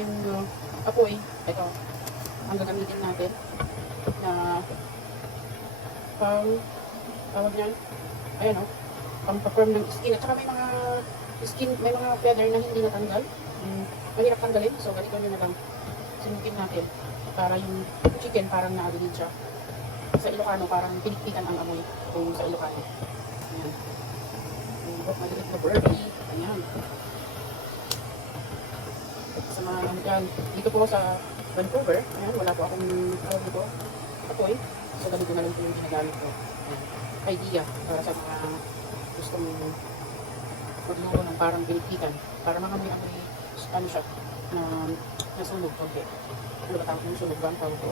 yung uh, apoy, ito, ang gagamitin natin na pang, tawag niyan, ayan o, pang perform ng skin. At saka may mga skin, may mga feather na hindi natanggal. Mm, mahirap tanggalin, so ganito nyo na lang sinugin natin para yung chicken parang naagilid siya. Sa Ilocano, parang pinikpikan ang amoy kung sa Ilocano. Ayan. Yung maliit na burpee. Ayan. Mga yan, dito po sa Vancouver, ayan, wala po akong tawag dito, apoy. So, ganito na lang po yung ginagamit ko. Idea para sa mga gustong magluto ng parang pinikpikan. Para mga may amoy, ano siya, na nasunog konti. Ano ba tawag yung sunog ba ang tawag ko?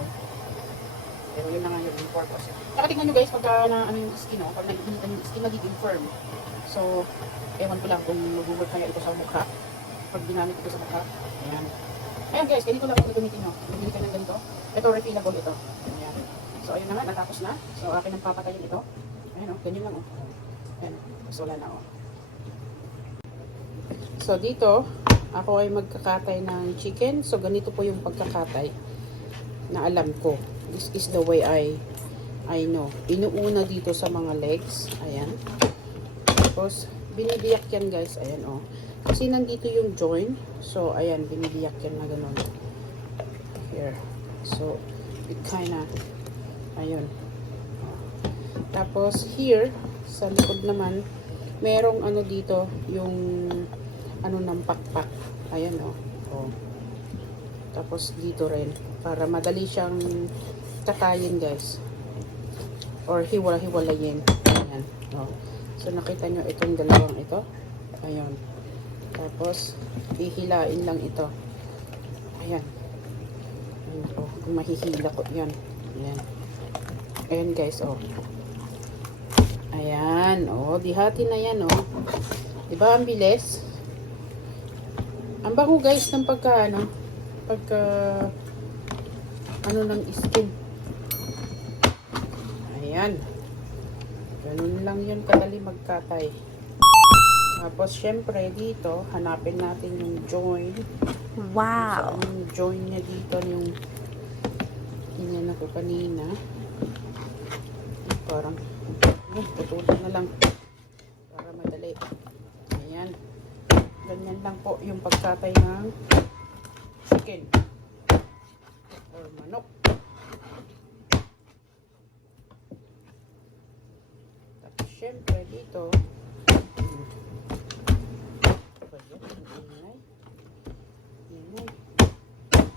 Pero yun na nga yun, yung purpose. Saka tingnan nyo guys, pagka na ano yung skin, no? pag nag-initan yung skin, magiging firm. So, ewan ko lang kung mag-work kaya ito sa mukha. Pag ginamit ito sa mukha. Ayan. Ayan guys, ganito lang ang gagamitin nyo. Gagamitin ka ng ganito. Ito, refillable ito. Ayan. So, ayun na nga, natapos na. So, akin ang papatayin ito. Ayan o, ganyan lang o. Ayan, so wala na o. So, dito, ako ay magkakatay ng chicken. So, ganito po yung pagkakatay na alam ko. This is the way I I know. Inuuna dito sa mga legs. Ayan. Tapos, binibiyak yan guys. Ayan o. Kasi nandito yung joint. So, ayan, binibiyak yan na ganun. Here. So, it kinda, ayun. Tapos, here, sa likod naman, merong ano dito, yung ano ng pakpak. Ayan o. Oh. Tapos dito rin. Para madali siyang katayin guys. Or hiwala-hiwalayin. Ayan. Oh. So nakita nyo itong dalawang ito. Ayun. Tapos hihilain lang ito. Ayan. Ayan mahihila ko. Yan. Ayan. Ayan guys. Oh. Ayan. Oh. Dihati na yan. Oh. Diba ang bilis? Ang bango guys ng pagka ano, pagka ano ng skin. Ayan. Ganun lang yun kadali magkatay. Tapos syempre dito, hanapin natin yung join. Wow. So, yung join niya dito yung inyan ako kanina. Parang oh, putulin na lang para madali. Ayan. Ganyan lang po yung pagkatay ng chicken or manok. Tapos syempre dito ba yun? Ang ingay. Ingay.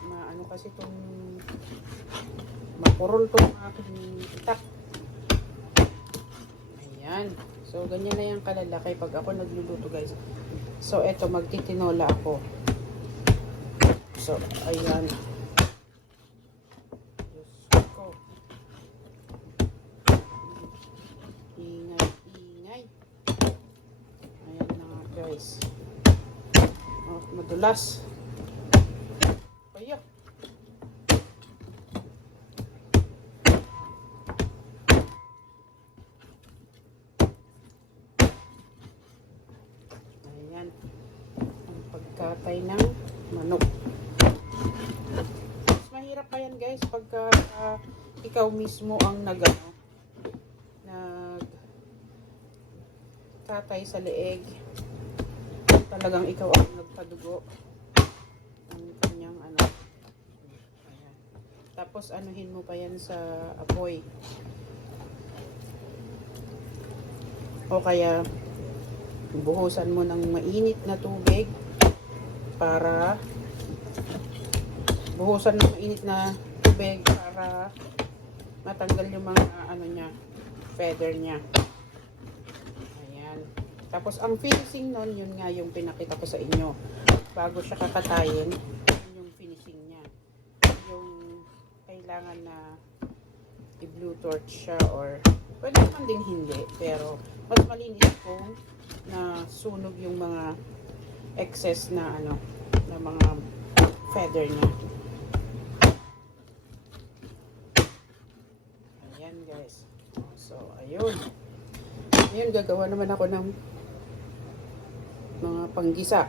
Maano kasi itong mapurol tong aking itak. Ayan. So, ganyan na yung kalalaki pag ako nagluluto guys. So, eto, magtitinola ako. So, ayan. Diyos ko. Ingay, ingay. Ayan na nga guys. Oh, madulas. Ayan. Ang pagkatay ng manok. Mahirap pa yan guys pagka ah, ikaw mismo ang nag ano, nag tatay sa leeg. Talagang ikaw ang nagpadugo ng kanyang ano. Tapos anuhin mo pa yan sa apoy. O kaya buhusan mo ng mainit na tubig para buhusan ng mainit na tubig para matanggal yung mga ano niya feather niya. Ayan. Tapos ang finishing nun yun nga yung pinakita ko sa inyo. Bago siya kakatayin yun yung finishing niya. Yung kailangan na i-blue torch siya or pwede naman din hindi pero mas malinis kung na sunog yung mga excess na ano na mga feather niya. Ayan guys. So ayun. Ayun gagawa naman ako ng mga panggisa